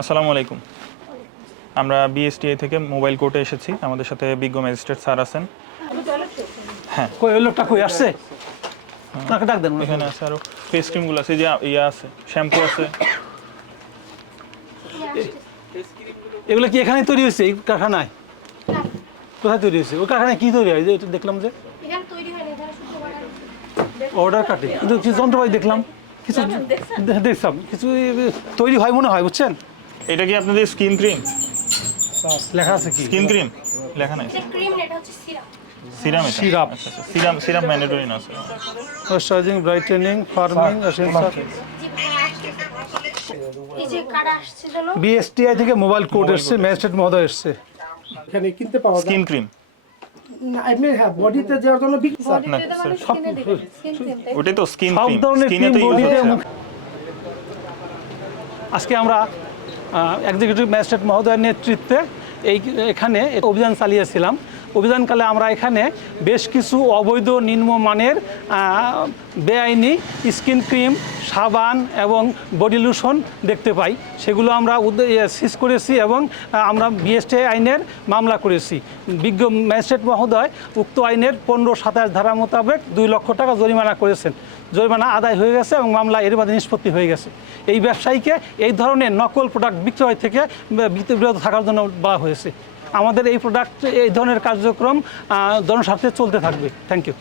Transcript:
আসসালামু আলাইকুম। আমরা বিএসটিআই থেকে মোবাইল কোর্টে এসেছি। আমাদের সাথে বিজ্ঞ ম্যাজিস্ট্রেট স্যার আছেন। হ্যাঁ, কই ওই লোকটা কই আসছে? তাকে ডাক দেন। এখানে আছে আরো ফেস ক্রিমগুলো আছে, যে ইয়া আছে, শ্যাম্পু আছে। এগুলো কি এখানে তৈরি হয়েছে এই কারখানায়? কোথায় তৈরি হয়েছে? ওই কারখানায় কি তৈরি হয়? যে এটা দেখলাম যে এখানে তৈরি হয় না, এখানে শুধু বানানো। অর্ডার কাটে, কিন্তু কিছু যন্ত্রপাতি দেখলাম, কিছু দেখলাম কিছু তৈরি হয় মনে হয়, বুঝছেন? এটা কি আপনাদের স্কিন ক্রিম? লেখা আছে কি? স্কিন ক্রিম লেখা নাই। এটা ক্রিম না, এটা হচ্ছে সিরাপ। সিরাম? এটা সিরাপ। সিরাম ম্যান্ডেটরি না sir. Moisturizing, brightening, firming, essence. জি ভাই, এই যে কাটা আসছে জন্য বিএসটিআই থেকে মোবাইল কোড এসছে, ম্যাজিস্ট্রেট মহোদয় এসছে। এখানে কিনতে পাওয়া যায় স্কিন ক্রিম না, এমনি হ্যাঁ বডিতে দেওয়ার জন্য বিক্রি স্যার। বডিতে তো মানে স্কিনে দিবেন, স্কিন ক্রিম তাই। ওটাই তো স্কিন সব ক্রিম, ধরনের স্কিনে ক্রিম তো ইউজ বডিতে। হচ্ছে। আজকে আমরা এক্সিকিউটিভ ম্যাজিস্ট্রেট মহোদয়ের নেতৃত্বে এখানে অভিযান চালিয়েছিলাম। অভিযানকালে আমরা এখানে বেশ কিছু অবৈধ নিম্নমানের বেআইনি স্কিন ক্রিম, সাবান এবং বডি লোশন দেখতে পাই। সেগুলো আমরা সিজ করেছি এবং আমরা বিএসটিআই আইনের মামলা করেছি। বিজ্ঞ ম্যাজিস্ট্রেট মহোদয় উক্ত আইনের 15-27 ধারা মোতাবেক 2 লক্ষ টাকা জরিমানা করেছেন। জরিমানা আদায় হয়ে গেছে এবং মামলা এর মধ্যে নিষ্পত্তি হয়ে গেছে। এই ব্যবসায়ীকে এই ধরনের নকল প্রোডাক্ট বিক্রয় থেকে বিরত থাকার জন্য বলা হয়েছে। আমাদের এই প্রোডাক্ট, এই ধরনের কার্যক্রম জনস্বার্থে চলতে থাকবে। Thank you.